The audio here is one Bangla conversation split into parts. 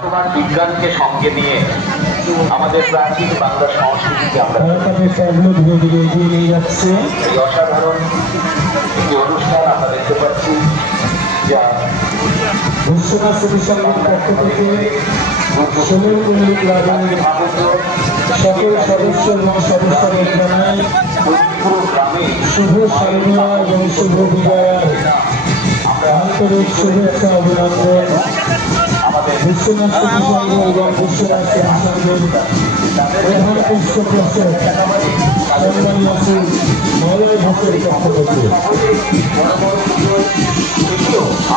বর্তমান বিজ্ঞানকে সঙ্গে নিয়ে আমাদের প্রাচীন বাংলা সংস্কৃতিকে আমরা এগিয়ে নিয়ে যাচ্ছে। এই অসাধারণ একটি অনুষ্ঠান আমরা দেখতে পাচ্ছি, যা বিশ্বনাথ স্মৃতি সংঘের পক্ষ থেকে ষোলরপল্লী ক্লাবের সকল সদস্য এবং সদস্যদের জানায় পুরো গ্রামে শুভ শারদীয়া এবং শুভ বিজয়ার আন্তরিক শুভেচ্ছা অভিনন্দন। বিশ্বনাথ স্মৃতি সংঘ এবং বিশ্বনাথ স্মৃতি সংঘের প্রধান পৃষ্ঠপোষক সম্মানীয় শ্রী মলয় ঘোষের পক্ষ থেকে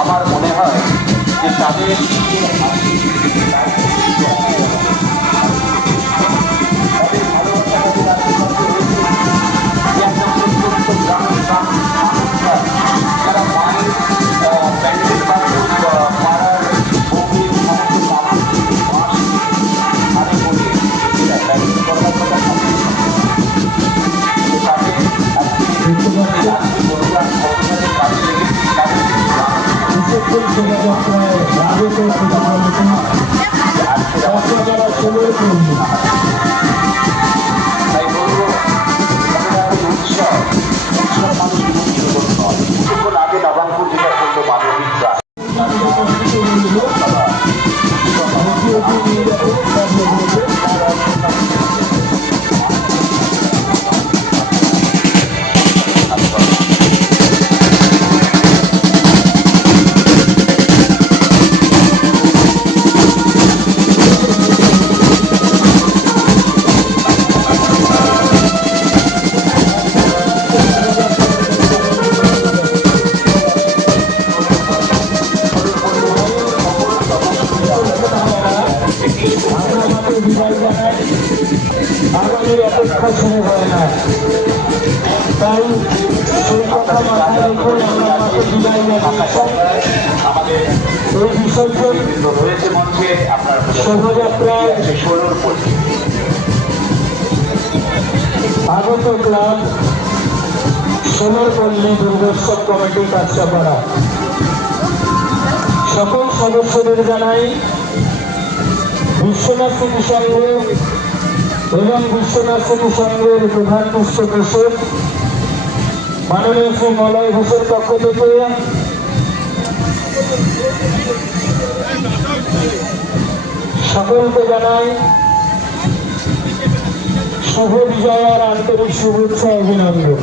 আমার মনে হয় যে তাদের যারা মায়ের প্যান্ডেল বানানোর পাড়ার বউয়ের সমস্ত আরে বলে প্যান্ডেল করার কথা তাই বলবো উৎসব মানুষ কিছুক্ষণ আগে নবাঙ্কুর যেটা করলো মানবিক আমাদের অপেক্ষা শুরু হয় না, তাই সেই কথা মাথায় রেখে আমরা মাকে বিদায় জানাচ্ছি। এই বিসর্জন রয়েছে মঞ্চে আপনার শোভাযাত্রায় আগত ক্লাব ষোলরপল্লী দুর্গোৎসব কমিটি কাছাপাড়া সকল সদস্যদের জানাই বিশ্বনাথ স্মৃতি সংঘ এবং বিশ্বনাথ স্মৃতি সংঘের প্রধান পৃষ্ঠপোষক মাননীয় শ্রী মলয় ঘোষের পক্ষ থেকে সকলকে জানাই শুভ বিজয়ার আন্তরিক শুভেচ্ছা অভিনন্দন।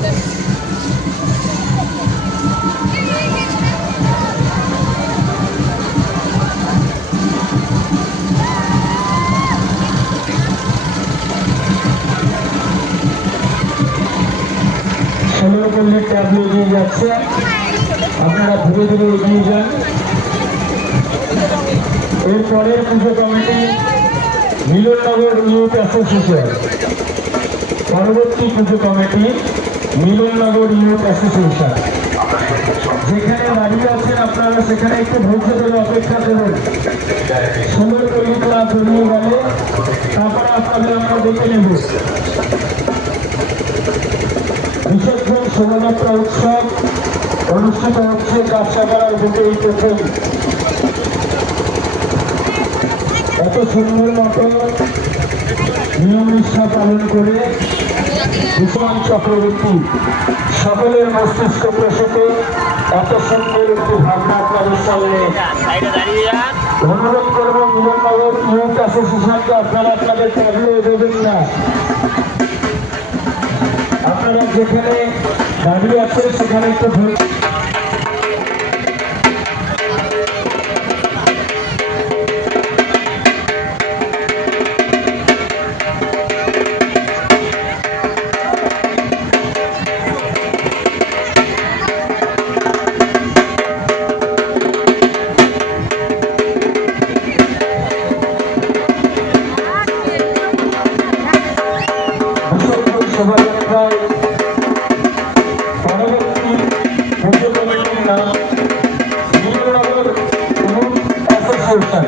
ষোলরপল্লীর ট্যাবলো এগিয়ে যাচ্ছে, আপনারা ধীরে ধীরে এগিয়ে যান। এরপরের পুজো কমিটি মিলননগর ইউথ অ্যাসোসিয়েশন, পরবর্তী পুজো কমিটি মিলননগর ইউথ অ্যাসোসিয়েশন। যেখানে দাঁড়িয়ে আছেন আপনারা সেখানে একটু ধৈর্য ধরে অপেক্ষা করুন। ষোলরপল্লী ক্লাব বেরিয়ে গেলে তারপরে আপনাদের আমরা দেখে নেব। বিসর্জন শোভাযাত্রা উৎসব অনুষ্ঠিত হচ্ছে কাছাপাড়ার বুকে এই প্রথম। এত সুন্দর মতো নিয়ম নিষ্ঠা পালন করে বিশ্বনাথ চক্রবর্তী সকলের মস্তিষ্ক প্রসূতে এত সুন্দর একটি ভাবনা আপনাদের সামনে অনুরোধ করবো। মিলননগর ইউথ অ্যাসোসিয়েশনকে আপনারা আপনাদের ট্যাবলো দেবেন না, আপনারা যেখানে দাঁড়িয়ে আছেন সেখানে একটু শোভাযাত্রায় পরবর্তী পুজো কমিটির নাম মিলননগর ইউথ অ্যাসোসিয়েশন।